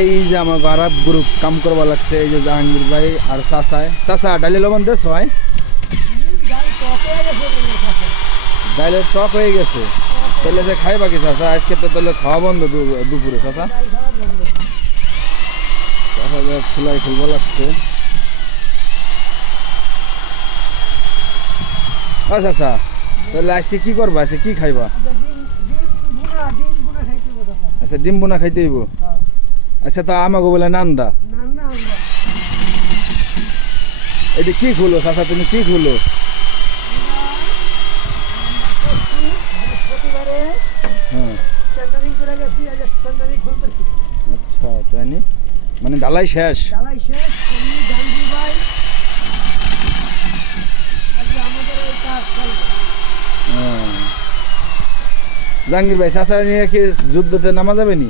এই যে আমার আরব গ্রুপ কাম করবা লাগছে, এই যে জাহাঙ্গীর ভাই আর চাচায়। চাচা ডালি লবণ দেশ হয়, ডাইলের টক হয়ে গেছে, তাহলে সে খাইবা কি চাচা? আজকে তো তাহলে খাওয়া বন্ধ দুপুরে চাচা। চাচা খোলাই খুলবা লাগছে। আচ্ছা আচ্ছা, তাহলে আজকে কি করবা? আজকে কি খাইবা? আচ্ছা ডিম বোনা খাইতে হইব। আচ্ছা তা আমাকে বলে নান্দা, এটা কি খুলো চাচা? তুমি কি খুলো? হ্যাঁ আচ্ছা, তাই নি? মানে ঢালাই শেষ? জাহাঙ্গীর ভাই চাচা নিয়ে কি যুদ্ধতে নামা যাবে নি?